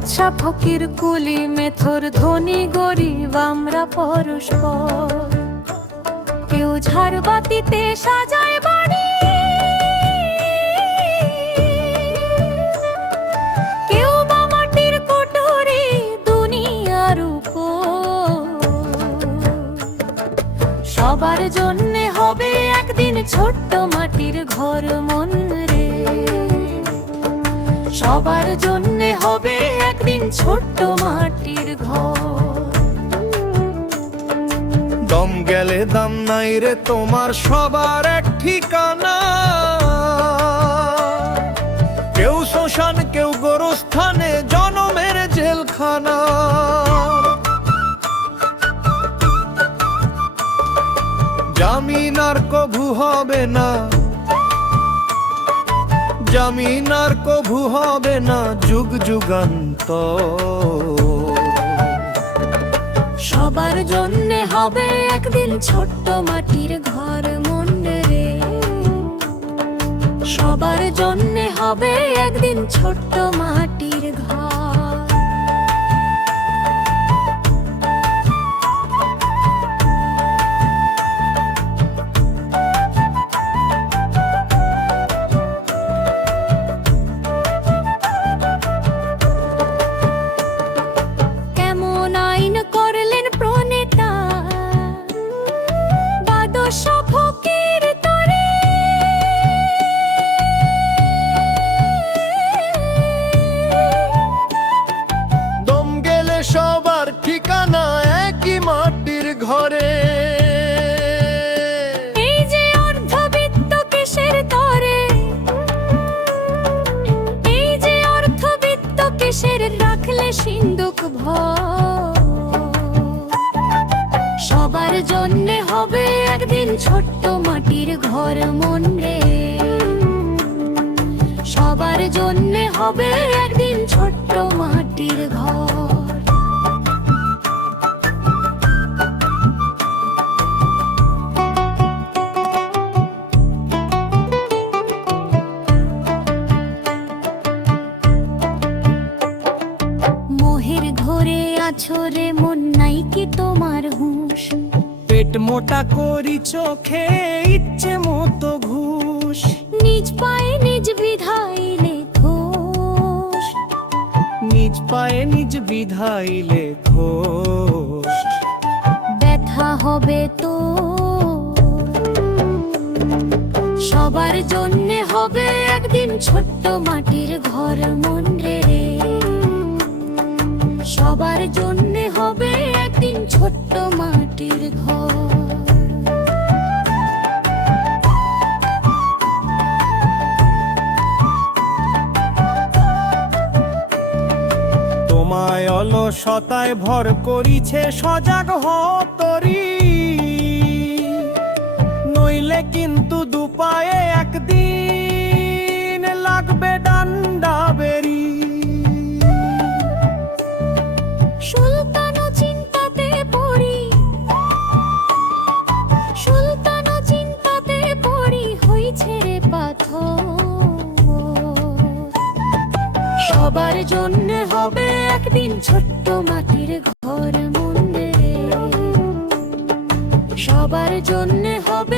বাদশা ফকির কুলি মেথর ধনী গরিব আমরা পরস্পর। কেউ ঝাড়বাতিতে সাজায় বাড়ি, কেউ বা মাটির কোটরে দুনিয়ার উপর। সবার জন্যে হবে একদিন ছোট্ট মাটির ঘর মন রে, সবার জন্যে হবে একদিন ছোট্ট মাটির ঘর। দম গেলে দাম নাই রে তোমার সবার এক ঠিকানা। কেউ শ্মশান কেউ গোরস্থানে জনমের জেলখানা। জামিন আর কভু হবে না, জামিন আর কভু হবে না যুগ যুগান্তর। সবার জন্যে হবে একদিন ছোট্ট মাটির ঘর মন রে, সবার জন্যে হবে একদিন ছোট্ট মাটির ঘর। কেমন আইন করলেন প্রণেতা বাদশা ফকির তরে, দম গেলে সবার ঠিকানা একই মাটির ঘরে। এই যে অর্ধবিত্ত কেশের তরে, এই যে অর্ধবিত্ত কেশের রাখলে সিন্দুক ভর। সবার জন্যে হবে একদিন ছোট্ট মাটির ঘর মন রে, সবার জন্যে হবে একদিন ছোট্ট মাটির ঘর। মোহের ঘরে আছো রে মন, নাই কি তোমার হুঁশ? পেট মোটা করি চোখে ইচ্ছে মতো ঘুষ। নিজ পায়ে নিজ বিধাইলে ঘোষ, নিজ পায়ে নিজ বিধাইলে ঘোষ। ব্যথা হবে তো সবার জন্যে হবে একদিন ছোট্ট মাটির ঘর মন রে, সবার জন্যে হবে একদিন ছোট্ট মাটির ঘর। তোমায় অলসতায় ভর করিছে সজাগ হতরি, নইলে কিন্তু দুপায়ে একদিন লাগবে ডান্ডা বেরি। সুলতানও চিন্তাতে পড়ি, সুলতানও চিন্তাতে পড়ি হইছে রে পাথর। সবার জন্যে হবে একদিন ছোট্ট মাটির ঘর মন রে, সবার জন্যে হবে